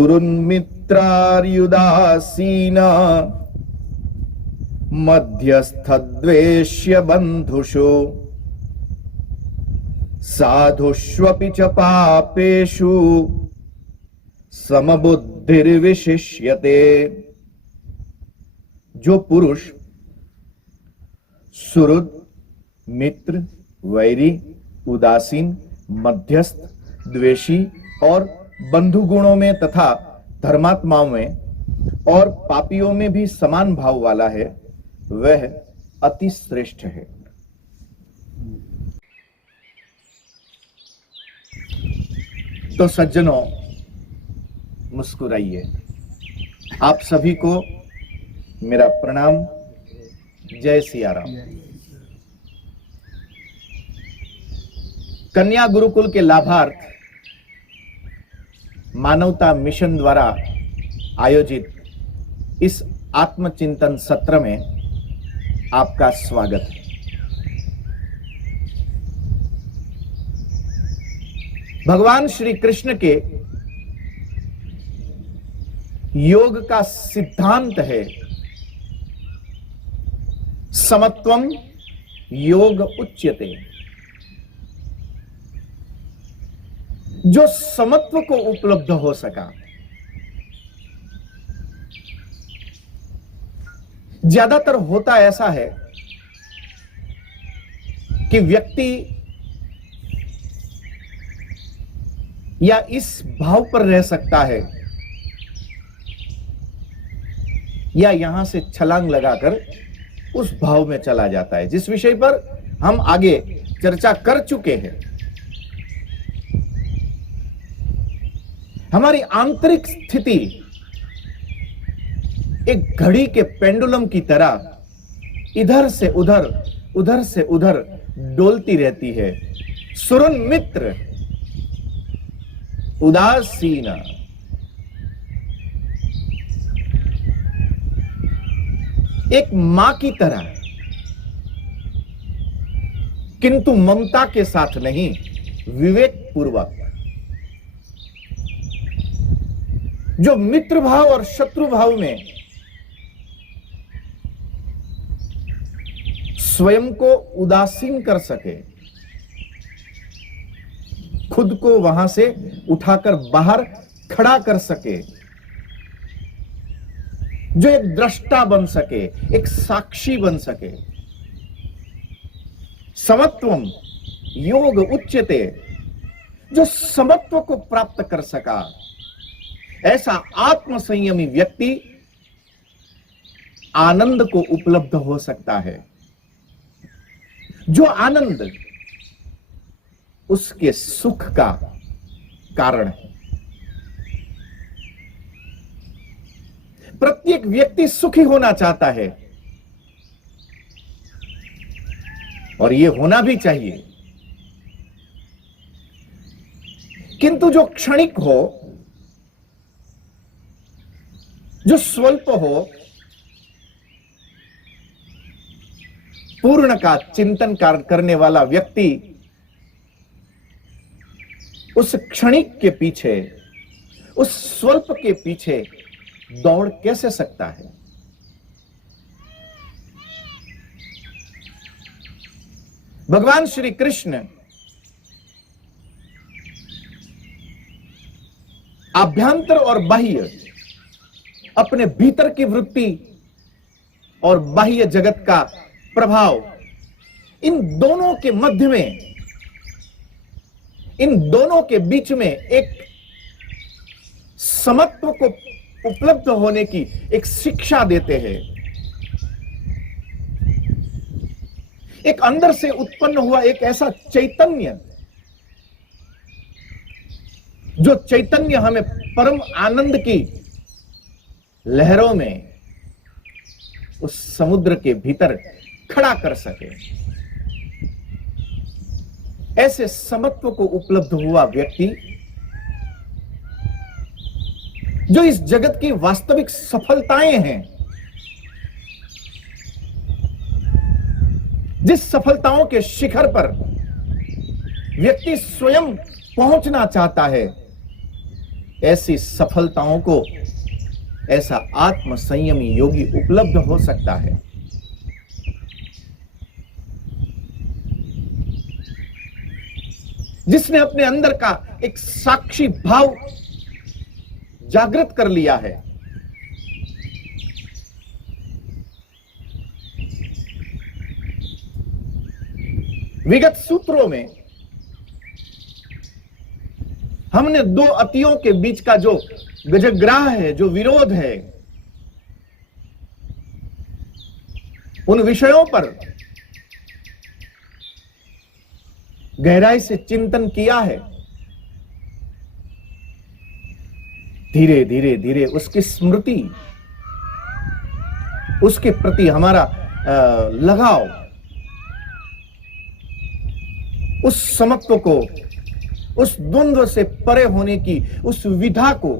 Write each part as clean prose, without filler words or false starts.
सुहृन्मित्रार्युदासीन मध्यस्थद्वेष्य बन्धुषु साधुष्वपि च पापेषु समबुद्धिर्विशिष्यते। जो पुरुष सुहृद, मित्र, वैरी, उदासीन, मध्यस्थ, द्वेषी और बंधु गुणों में तथा धर्मात्माओं में और पापियों में भी समान भाव वाला है, वह अति श्रेष्ठ है। तो सज्जनों, मुस्कुराइए। आप सभी को मेरा प्रणाम। जय सिया राम। कन्या गुरुकुल के लाभार्थ मानवता मिशन द्वारा आयोजित इस आत्मचिंतन सत्र में आपका स्वागत है। भगवान श्री कृष्ण के योग का सिद्धांत है समत्वम योग उच्यते। जो समत्व को उपलब्ध हो सका, ज्यादातर होता ऐसा है कि व्यक्ति या इस भाव पर रह सकता है या यहां से छलांग लगाकर उस भाव में चला जाता है, जिस विषय पर हम आगे चर्चा कर चुके हैं। हमारी आंतरिक स्थिति एक घड़ी के पेंडुलम की तरह इधर से उधर, उधर से उधर डोलती रहती है। सुहृद मित्र उदासीन, एक मां की तरह, किंतु ममता के साथ नहीं, विवेक पूर्वक। जो मित्र भाव और शत्रु भाव में स्वयं को उदासीन कर सके, खुद को वहां से उठाकर बाहर खड़ा कर सके, जो एक दृष्टा बन सके, एक साक्षी बन सके। समत्वम योग उच्यते। जो समत्व को प्राप्त कर सका, ऐसा आत्मसंयमी व्यक्ति आनंद को उपलब्ध हो सकता है। जो आनंद उसके सुख का कारण है। प्रत्येक व्यक्ति सुखी होना चाहता है और यह होना भी चाहिए, किंतु जो क्षणिक हो, जो स्वल्प हो, पूर्ण का चिंतन करने वाला व्यक्ति उस क्षणिक के पीछे, उस स्वल्प के पीछे दौड़ कैसे सकता है? भगवान श्री कृष्ण आभ्यंतर और बाह्य, अपने भीतर की वृत्ति और बाह्य जगत का प्रभाव, इन दोनों के मध्य में, इन दोनों के बीच में एक समत्व को उपलब्ध होने की एक शिक्षा देते हैं। एक अंदर से उत्पन्न हुआ एक ऐसा चैतन्य, जो चैतन्य हमें परम आनंद की लहरों में उस समुद्र के भीतर खड़ा कर सके। ऐसे समत्व को उपलब्ध हुआ व्यक्ति, जो इस जगत की वास्तविक सफलताएं हैं, जिस सफलताओं के शिखर पर व्यक्ति स्वयं पहुंचना चाहता है, ऐसी सफलताओं को ऐसा आत्म संयमी योगी उपलब्ध हो सकता है। जिसने अपने अंदर का एक साक्षी भाव जागृत कर लिया है। विगत सूत्रों में हमने दो अतियों के बीच का जो गजग्राह है, जो विरोध है, उन विषयों पर गहराई से चिंतन किया है। धीरे धीरे धीरे उसकी स्मृति, उसके प्रति हमारा लगाव, उस समत्व को, उस द्वंद्व से परे होने की उस विधा को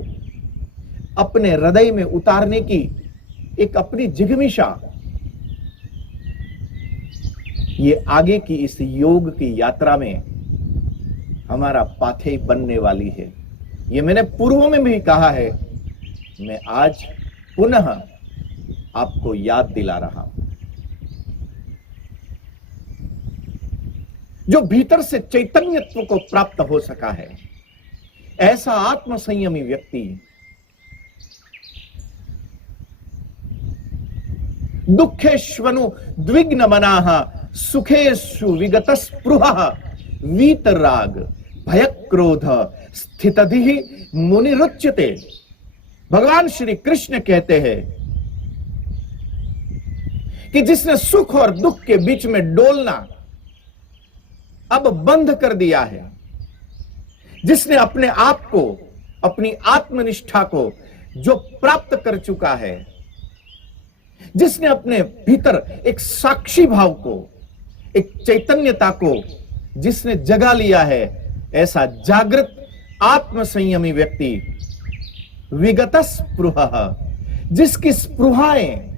अपने हृदय में उतारने की एक अपनी जिज्ञासा, ये आगे की इस योग की यात्रा में हमारा पाथेय बनने वाली है। ये मैंने पूर्व में भी कहा है, मैं आज पुनः आपको याद दिला रहा हूं। जो भीतर से चैतन्यत्व को प्राप्त हो सका है, ऐसा आत्म संयमी व्यक्ति दुखेष्वनु द्विग्न मनाः सुखेषु विगत स्पृहः वीतराग भयक्रोध स्थितधिः मुनिरुच्यते। भगवान श्री कृष्ण कहते हैं कि जिसने सुख और दुख के बीच में डोलना अब बंद कर दिया है, जिसने अपने आप को, अपनी आत्मनिष्ठा को जो प्राप्त कर चुका है, जिसने अपने भीतर एक साक्षी भाव को, एक चैतन्यता को जिसने जगा लिया है, ऐसा जागृत आत्म संयमी व्यक्ति विगत स्पृहः, जिसकी स्पृहाएं,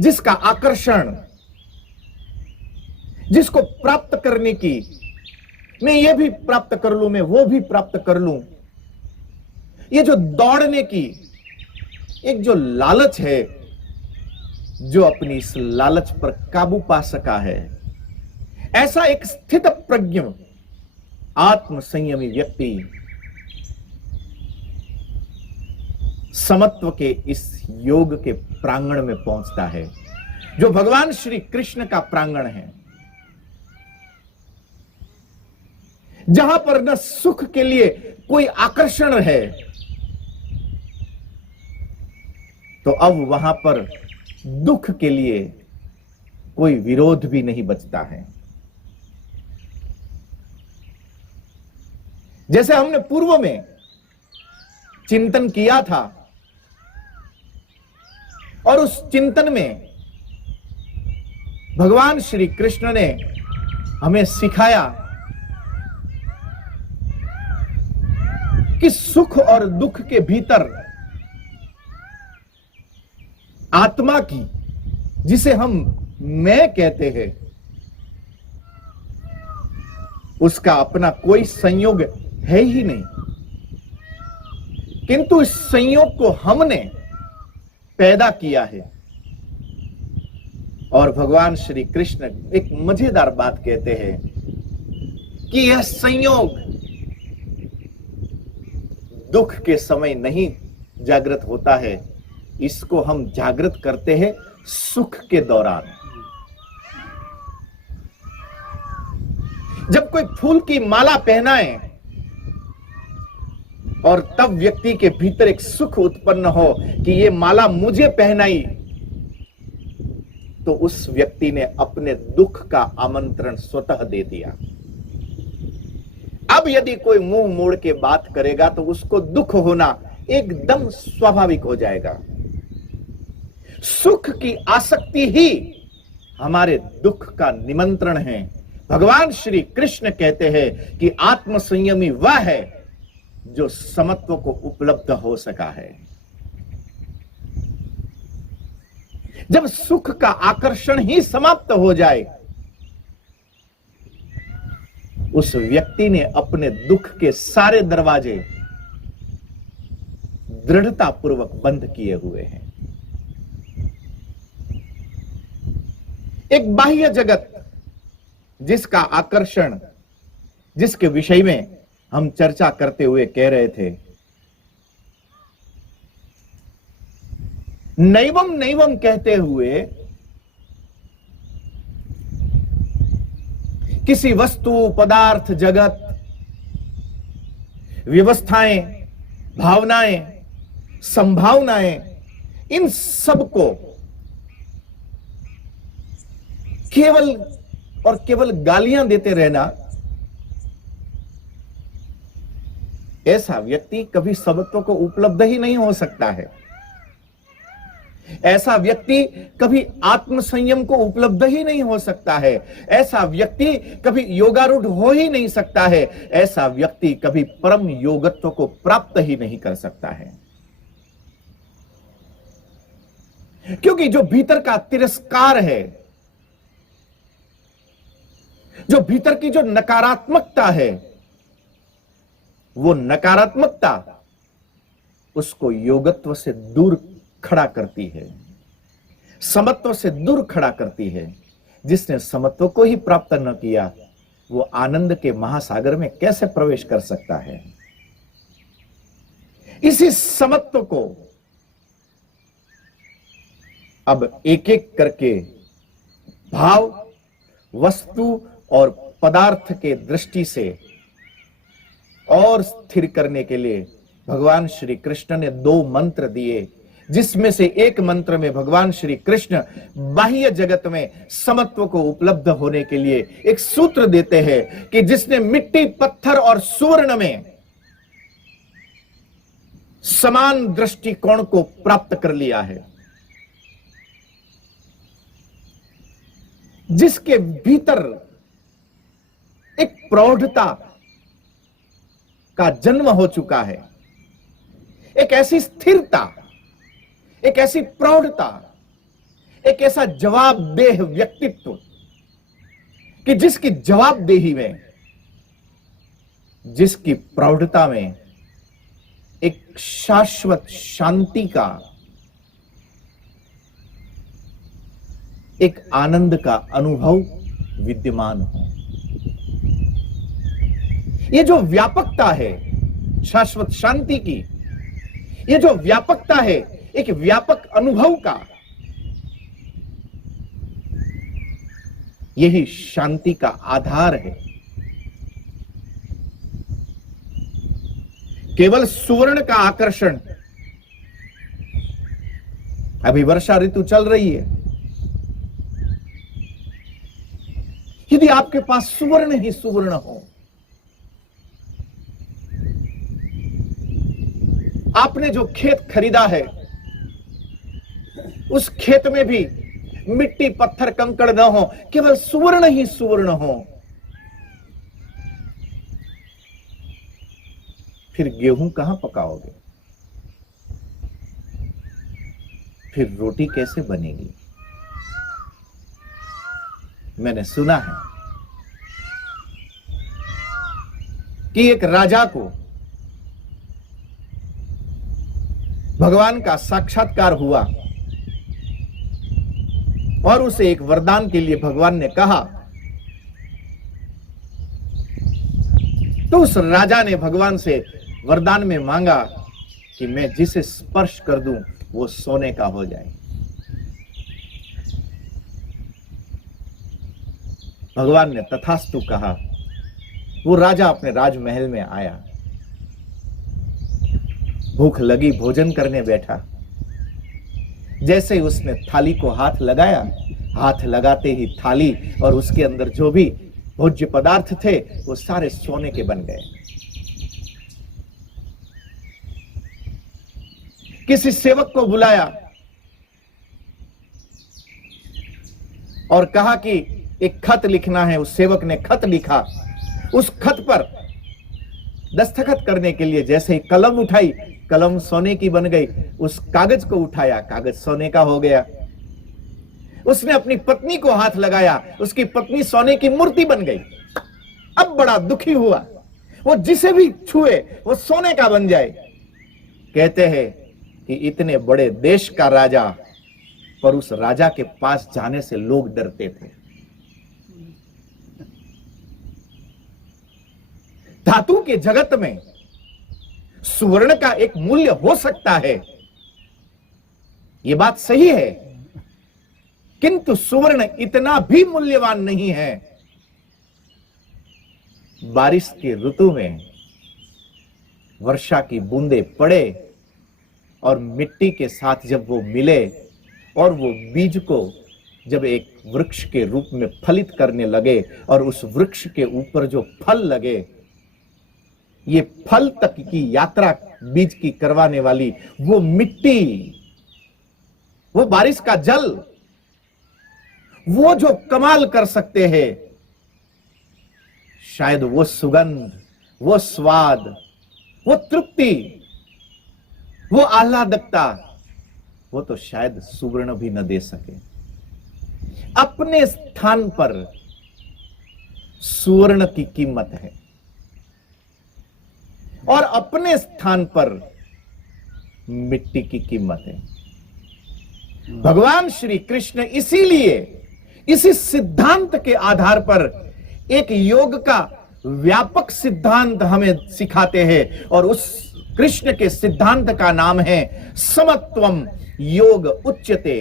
जिसका आकर्षण, जिसको प्राप्त करने की, मैं ये भी प्राप्त कर लूं, मैं वो भी प्राप्त कर लूं, ये जो दौड़ने की एक जो लालच है, जो अपनी इस लालच पर काबू पा सका है, ऐसा एक स्थित प्रज्ञ आत्म संयमी व्यक्ति समत्व के इस योग के प्रांगण में पहुंचता है, जो भगवान श्री कृष्ण का प्रांगण है, जहां पर न सुख के लिए कोई आकर्षण है, तो अब वहां पर दुख के लिए कोई विरोध भी नहीं बचता है। जैसे हमने पूर्व में चिंतन किया था, और उस चिंतन में भगवान श्री कृष्ण ने हमें सिखाया कि सुख और दुख के भीतर आत्मा की, जिसे हम मैं कहते हैं, उसका अपना कोई संयोग है ही नहीं, किंतु इस संयोग को हमने पैदा किया है। और भगवान श्री कृष्ण एक मजेदार बात कहते हैं कि यह संयोग दुख के समय नहीं जागृत होता है, इसको हम जागृत करते हैं सुख के दौरान। जब कोई फूल की माला पहनाए और तब व्यक्ति के भीतर एक सुख उत्पन्न हो कि ये माला मुझे पहनाई, तो उस व्यक्ति ने अपने दुख का आमंत्रण स्वतः दे दिया। अब यदि कोई मुंह मोड़ के बात करेगा तो उसको दुख होना एकदम स्वाभाविक हो जाएगा। सुख की आसक्ति ही हमारे दुख का निमंत्रण है। भगवान श्री कृष्ण कहते हैं कि आत्म संयमी वह है जो समत्व को उपलब्ध हो सका है। जब सुख का आकर्षण ही समाप्त हो जाए, उस व्यक्ति ने अपने दुख के सारे दरवाजे दृढ़ता पूर्वक बंद किए हुए हैं। एक बाह्य जगत जिसका आकर्षण, जिसके विषय में हम चर्चा करते हुए कह रहे थे, नैवम नैवम कहते हुए किसी वस्तु, पदार्थ, जगत, व्यवस्थाएं, भावनाएं, संभावनाएं, इन सब को केवल और केवल गालियां देते रहना, ऐसा व्यक्ति कभी समत्व को उपलब्ध ही नहीं हो सकता है। ऐसा व्यक्ति कभी आत्म संयम को उपलब्ध ही नहीं हो सकता है। ऐसा व्यक्ति कभी योगारूढ़ हो ही नहीं सकता है। ऐसा व्यक्ति कभी परम योगत्व को प्राप्त ही नहीं कर सकता है। क्योंकि जो भीतर का तिरस्कार है, जो भीतर की जो नकारात्मकता है, वो नकारात्मकता उसको योगत्व से दूर खड़ा करती है, समत्व से दूर खड़ा करती है। जिसने समत्व को ही प्राप्त न किया, वो आनंद के महासागर में कैसे प्रवेश कर सकता है। इसी समत्व को अब एक एक करके भाव, वस्तु और पदार्थ के दृष्टि से और स्थिर करने के लिए भगवान श्री कृष्ण ने 2 मंत्र दिए, जिसमें से एक मंत्र में भगवान श्री कृष्ण बाह्य जगत में समत्व को उपलब्ध होने के लिए एक सूत्र देते हैं कि जिसने मिट्टी, पत्थर और सुवर्ण में समान दृष्टिकोण को प्राप्त कर लिया है, जिसके भीतर एक प्रौढ़ता का जन्म हो चुका है, एक ऐसी स्थिरता, एक ऐसी प्रौढ़ता, एक ऐसा जवाबदेह व्यक्तित्व कि जिसकी जवाबदेही में, जिसकी प्रौढ़ता में एक शाश्वत शांति का, एक आनंद का अनुभव विद्यमान हो। ये जो व्यापकता है शाश्वत शांति की, ये जो व्यापकता है एक व्यापक अनुभव का, यही शांति का आधार है। केवल सुवर्ण का आकर्षण, अभी वर्षा ऋतु चल रही है, यदि आपके पास सुवर्ण ही सुवर्ण हो, आपने जो खेत खरीदा है उस खेत में भी मिट्टी, पत्थर, कंकड़ न हो, केवल सुवर्ण ही सुवर्ण हो, फिर गेहूं कहां पकाओगे? फिर रोटी कैसे बनेगी? मैंने सुना है कि एक राजा को भगवान का साक्षात्कार हुआ और उसे एक वरदान के लिए भगवान ने कहा, तो उस राजा ने भगवान से वरदान में मांगा कि मैं जिसे स्पर्श कर दूं वो सोने का हो जाए। भगवान ने तथास्तु कहा। वो राजा अपने राजमहल में आया, भूख लगी, भोजन करने बैठा। जैसे ही उसने थाली को हाथ लगाया, हाथ लगाते ही थाली और उसके अंदर जो भी भोज्य पदार्थ थे वो सारे सोने के बन गए। किसी सेवक को बुलाया और कहा कि एक खत लिखना है। उस सेवक ने खत लिखा। उस खत पर दस्तखत करने के लिए जैसे ही कलम उठाई, कलम सोने की बन गई। उस कागज को उठाया, कागज सोने का हो गया। उसने अपनी पत्नी को हाथ लगाया, उसकी पत्नी सोने की मूर्ति बन गई। अब बड़ा दुखी हुआ। वो जिसे भी छुए वो सोने का बन जाए। कहते हैं कि इतने बड़े देश का राजा, पर उस राजा के पास जाने से लोग डरते थे। धातु के जगत में सुवर्ण का एक मूल्य हो सकता है, यह बात सही है, किंतु सुवर्ण इतना भी मूल्यवान नहीं है। बारिश के ऋतु में वर्षा की बूंदें पड़े और मिट्टी के साथ जब वो मिले और वो बीज को जब एक वृक्ष के रूप में फलित करने लगे और उस वृक्ष के ऊपर जो फल लगे, ये फल तक की यात्रा बीज की करवाने वाली वो मिट्टी, वो बारिश का जल, वो जो कमाल कर सकते हैं, शायद वो सुगंध, वो स्वाद, वो तृप्ति, वो आह्लादकता, वो तो शायद सुवर्ण भी न दे सके। अपने स्थान पर सुवर्ण की कीमत है और अपने स्थान पर मिट्टी की कीमत है। भगवान श्री कृष्ण इसीलिए इसी सिद्धांत के आधार पर एक योग का व्यापक सिद्धांत हमें सिखाते हैं और उस कृष्ण के सिद्धांत का नाम है समत्वम योग उच्यते।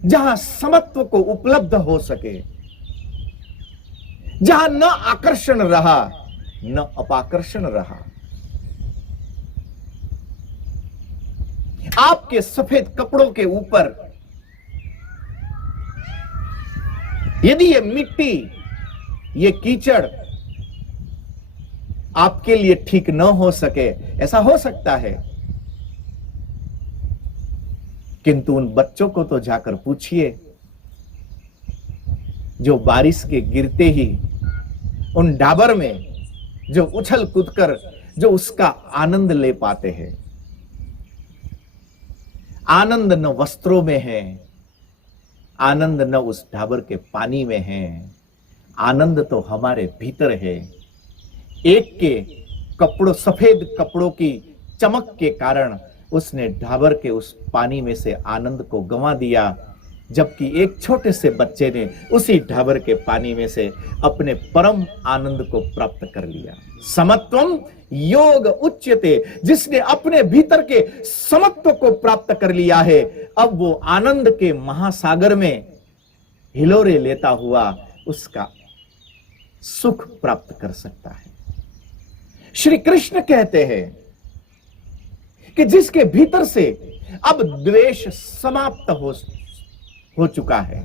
जहां समत्व को उपलब्ध हो सके, जहां न आकर्षण रहा न अपाकर्षण रहा। आपके सफेद कपड़ों के ऊपर यदि ये मिट्टी, ये कीचड़ आपके लिए ठीक न हो सके, ऐसा हो सकता है, किंतु उन बच्चों को तो जाकर पूछिए जो बारिश के गिरते ही उन डाबर में जो उछल कूद कर जो उसका आनंद ले पाते हैं। आनंद न वस्त्रों में है, आनंद न उस ढाबर के पानी में है, आनंद तो हमारे भीतर है। एक के कपड़ों, सफेद कपड़ों की चमक के कारण उसने ढाबर के उस पानी में से आनंद को गंवा दिया, जबकि एक छोटे से बच्चे ने उसी ढाबर के पानी में से अपने परम आनंद को प्राप्त कर लिया। समत्वम योग उच्यते, जिसने अपने भीतर के समत्व को प्राप्त कर लिया है, अब वो आनंद के महासागर में हिलोरे लेता हुआ उसका सुख प्राप्त कर सकता है। श्री कृष्ण कहते हैं कि जिसके भीतर से अब द्वेष समाप्त हो चुका है,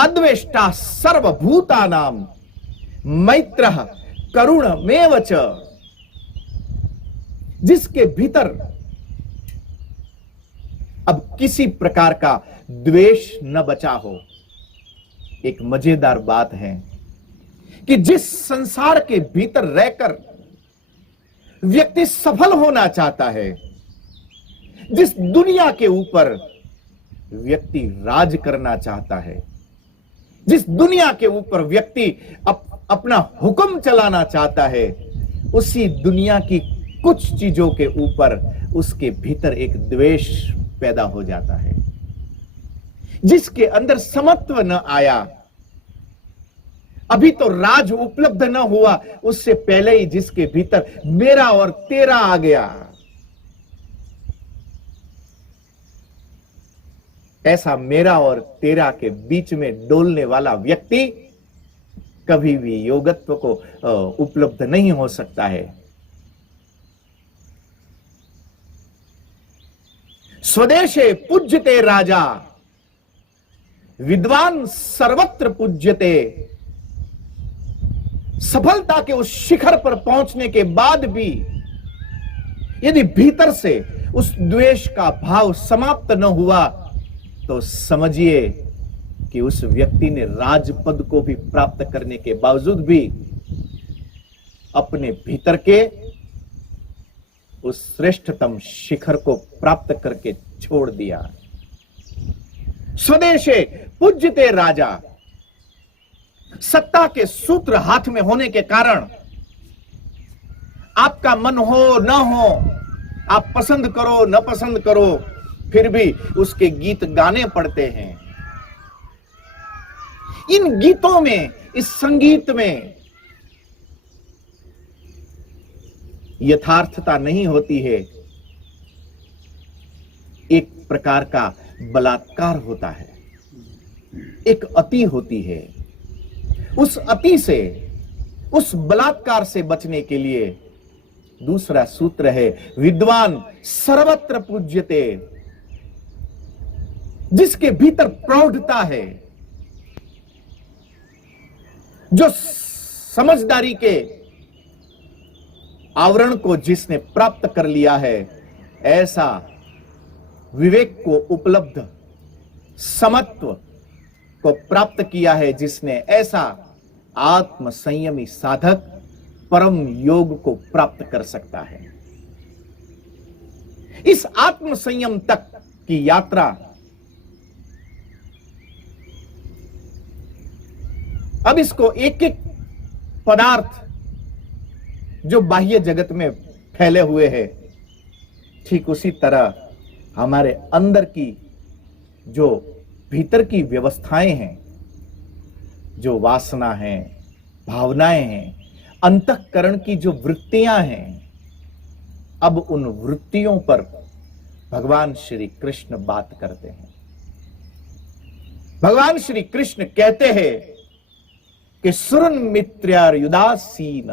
अद्वेष्टा सर्वभूतानां मैत्रः करुणमेव च, जिसके भीतर अब किसी प्रकार का द्वेष न बचा हो। एक मजेदार बात है कि जिस संसार के भीतर रहकर व्यक्ति सफल होना चाहता है, जिस दुनिया के ऊपर व्यक्ति राज करना चाहता है, जिस दुनिया के ऊपर व्यक्ति अपना हुक्म चलाना चाहता है, उसी दुनिया की कुछ चीजों के ऊपर उसके भीतर एक द्वेष पैदा हो जाता है। जिसके अंदर समत्व न आया, अभी तो राज उपलब्ध न हुआ, उससे पहले ही जिसके भीतर मेरा और तेरा आ गया, ऐसा मेरा और तेरा के बीच में डोलने वाला व्यक्ति कभी भी योगत्व को उपलब्ध नहीं हो सकता है। स्वदेशे पूज्यते राजा, विद्वान सर्वत्र पूज्यते। सफलता के उस शिखर पर पहुंचने के बाद भी यदि भीतर से उस द्वेष का भाव समाप्त न हुआ, तो समझिए कि उस व्यक्ति ने राजपद को भी प्राप्त करने के बावजूद भी अपने भीतर के उस श्रेष्ठतम शिखर को प्राप्त करके छोड़ दिया। स्वदेशे पूज्यते राजा, सत्ता के सूत्र हाथ में होने के कारण आपका मन हो न हो, आप पसंद करो न पसंद करो, फिर भी उसके गीत गाने पड़ते हैं। इन गीतों में, इस संगीत में यथार्थता नहीं होती है, एक प्रकार का बलात्कार होता है, एक अति होती है। उस अति से, उस बलात्कार से बचने के लिए दूसरा सूत्र है, विद्वान सर्वत्र पूज्यते। जिसके भीतर प्रौढ़ता है, जो समझदारी के आवरण को जिसने प्राप्त कर लिया है, ऐसा विवेक को उपलब्ध, समत्व को प्राप्त किया है, जिसने ऐसा आत्म संयमी साधक परम योग को प्राप्त कर सकता है। इस आत्म संयम तक की यात्रा अब इसको एक एक पदार्थ जो बाह्य जगत में फैले हुए हैं, ठीक उसी तरह हमारे अंदर की जो भीतर की व्यवस्थाएं हैं, जो वासना है, भावनाएं हैं, अंतःकरण की जो वृत्तियां हैं, अब उन वृत्तियों पर भगवान श्री कृष्ण बात करते हैं। भगवान श्री कृष्ण कहते हैं कि सुरन मित्र्युदासीन,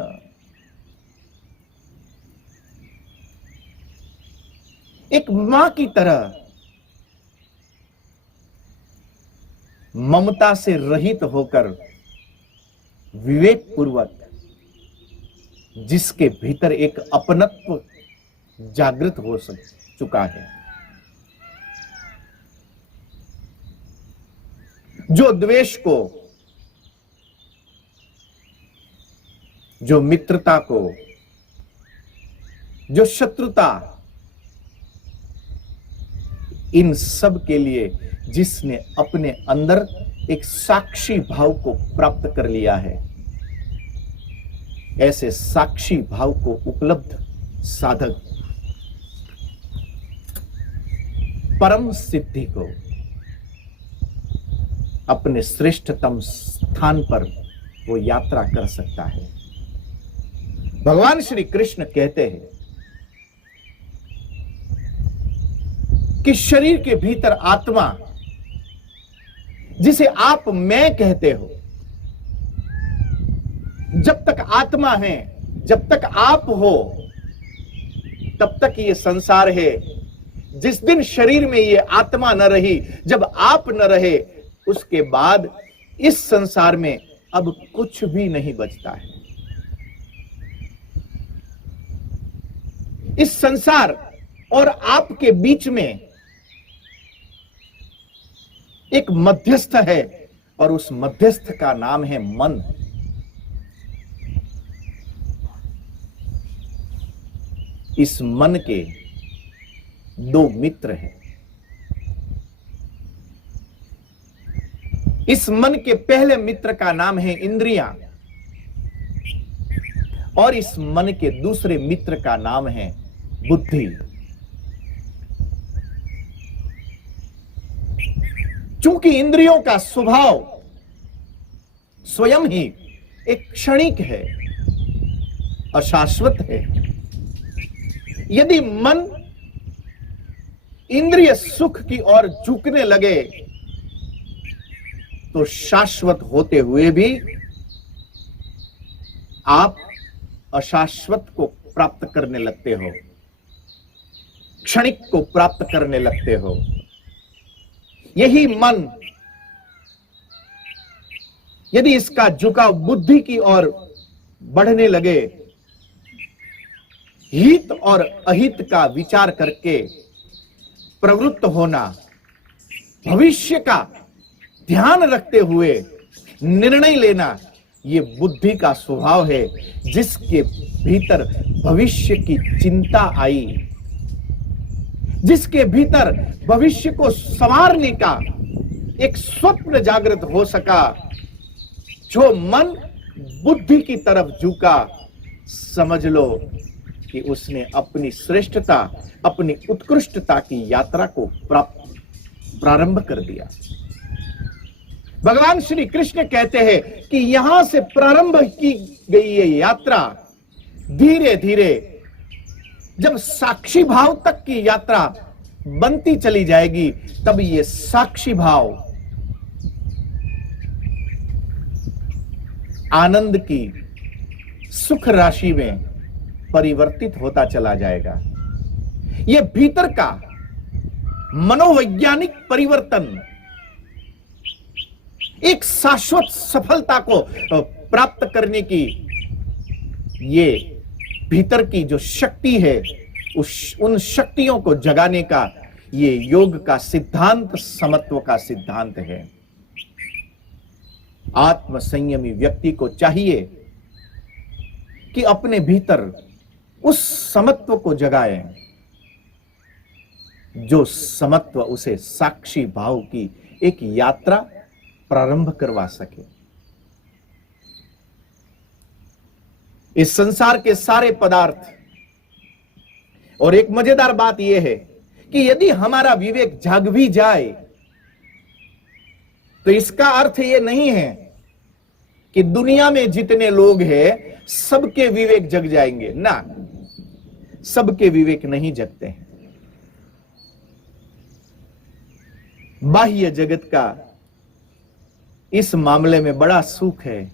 एक मां की तरह ममता से रहित होकर विवेक पूर्वक जिसके भीतर एक अपनत्व जागृत हो चुका है, जो द्वेष को, जो मित्रता को, जो शत्रुता, इन सब के लिए जिसने अपने अंदर एक साक्षी भाव को प्राप्त कर लिया है, ऐसे साक्षी भाव को उपलब्ध साधक परम सिद्धि को अपने श्रेष्ठतम स्थान पर वो यात्रा कर सकता है। भगवान श्री कृष्ण कहते हैं कि शरीर के भीतर आत्मा, जिसे आप मैं कहते हो, जब तक आत्मा है, जब तक आप हो, तब तक ये संसार है। जिस दिन शरीर में ये आत्मा न रही, जब आप न रहे, उसके बाद इस संसार में अब कुछ भी नहीं बचता है। इस संसार और आपके बीच में एक मध्यस्थ है, और उस मध्यस्थ का नाम है मन। इस मन के दो मित्र हैं। इस मन के पहले मित्र का नाम है इंद्रियां, और इस मन के दूसरे मित्र का नाम है बुद्धि। चूंकि इंद्रियों का स्वभाव स्वयं ही एक क्षणिक है, अशाश्वत है, यदि मन इंद्रिय सुख की ओर झुकने लगे तो शाश्वत होते हुए भी आप अशाश्वत को प्राप्त करने लगते हो, क्षणिक को प्राप्त करने लगते हो। यही मन, यदि इसका झुकाव बुद्धि की ओर बढ़ने लगे, हित और अहित का विचार करके प्रवृत्त होना, भविष्य का ध्यान रखते हुए निर्णय लेना, ये बुद्धि का स्वभाव है। जिसके भीतर भविष्य की चिंता आई, जिसके भीतर भविष्य को संवारने का एक स्वप्न जागृत हो सका, जो मन बुद्धि की तरफ झुका, समझ लो कि उसने अपनी श्रेष्ठता, अपनी उत्कृष्टता की यात्रा को प्रारंभ कर दिया। भगवान श्री कृष्ण कहते हैं कि यहां से प्रारंभ की गई ये यात्रा धीरे धीरे जब साक्षी भाव तक की यात्रा बनती चली जाएगी, तब ये साक्षी भाव आनंद की सुख राशि में परिवर्तित होता चला जाएगा। यह भीतर का मनोवैज्ञानिक परिवर्तन एक शाश्वत सफलता को प्राप्त करने की, ये भीतर की जो शक्ति है, उन शक्तियों को जगाने का ये योग का सिद्धांत, समत्व का सिद्धांत है। आत्म संयमी व्यक्ति को चाहिए कि अपने भीतर उस समत्व को जगाए जो समत्व उसे साक्षी भाव की एक यात्रा प्रारंभ करवा सके। इस संसार के सारे पदार्थ, और एक मजेदार बात यह है कि यदि हमारा विवेक जाग भी जाए तो इसका अर्थ यह नहीं है कि दुनिया में जितने लोग हैं सबके विवेक जग जाएंगे। ना, सबके विवेक नहीं जगते हैं। बाह्य जगत का इस मामले में बड़ा सुख है,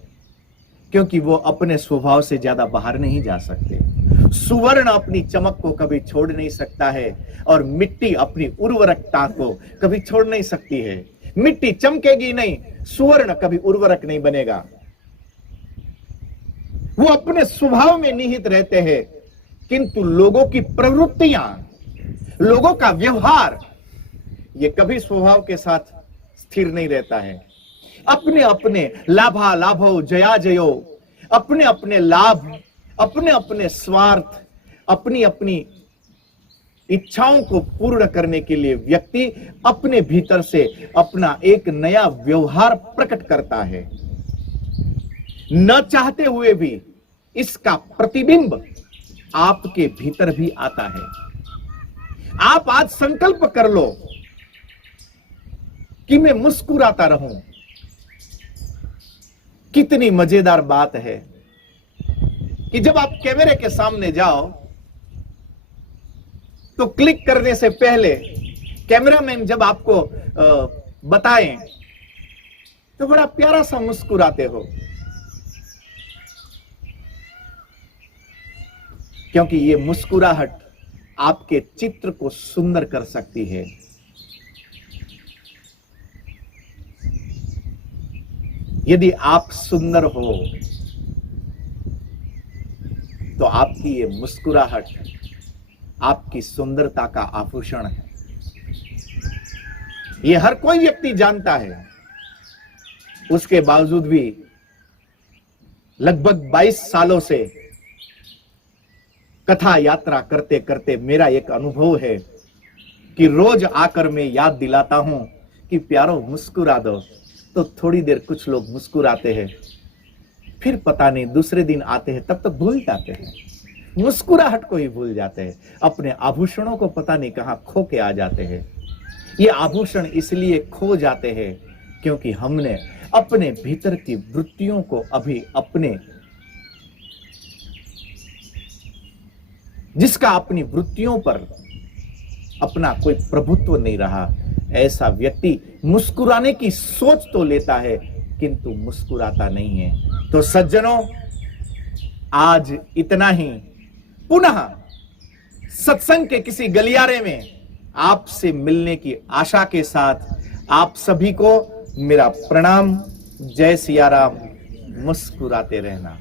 क्योंकि वो अपने स्वभाव से ज्यादा बाहर नहीं जा सकते। सुवर्ण अपनी चमक को कभी छोड़ नहीं सकता है, और मिट्टी अपनी उर्वरकता को कभी छोड़ नहीं सकती है। मिट्टी चमकेगी नहीं, सुवर्ण कभी उर्वरक नहीं बनेगा। वो अपने स्वभाव में निहित रहते हैं, किंतु लोगों की प्रवृत्तियां, लोगों का व्यवहार, ये कभी स्वभाव के साथ स्थिर नहीं रहता है। अपने अपने लाभा लाभो जया जयो, अपने अपने लाभ, अपने अपने स्वार्थ, अपनी अपनी इच्छाओं को पूर्ण करने के लिए व्यक्ति अपने भीतर से अपना एक नया व्यवहार प्रकट करता है। न चाहते हुए भी इसका प्रतिबिंब आपके भीतर भी आता है। आप आज संकल्प कर लो कि मैं मुस्कुराता रहूं। कितनी मजेदार बात है कि जब आप कैमरे के सामने जाओ तो क्लिक करने से पहले कैमरामैन जब आपको बताएं तो बड़ा प्यारा सा मुस्कुराते हो, क्योंकि ये मुस्कुराहट आपके चित्र को सुंदर कर सकती है। यदि आप सुंदर हो तो आपकी ये मुस्कुराहट आपकी सुंदरता का आभूषण है। ये हर कोई व्यक्ति जानता है। उसके बावजूद भी लगभग 22 सालों से कथा यात्रा करते करते मेरा एक अनुभव है कि रोज आकर मैं याद दिलाता हूं कि प्यारो मुस्कुरा दो, तो थोड़ी देर कुछ लोग मुस्कुराते हैं, फिर पता नहीं दूसरे दिन आते हैं तब तक भूल जाते हैं, मुस्कुराहट को ही भूल जाते हैं, अपने आभूषणों को पता नहीं कहां खो के आ जाते हैं। ये आभूषण इसलिए खो जाते हैं क्योंकि हमने अपने भीतर की वृत्तियों को अभी अपने, जिसका अपनी वृत्तियों पर अपना कोई प्रभुत्व नहीं रहा, ऐसा व्यक्ति मुस्कुराने की सोच तो लेता है किंतु मुस्कुराता नहीं है। तो सज्जनों, आज इतना ही। पुनः सत्संग के किसी गलियारे में आपसे मिलने की आशा के साथ आप सभी को मेरा प्रणाम। जय सिया राम। मुस्कुराते रहना।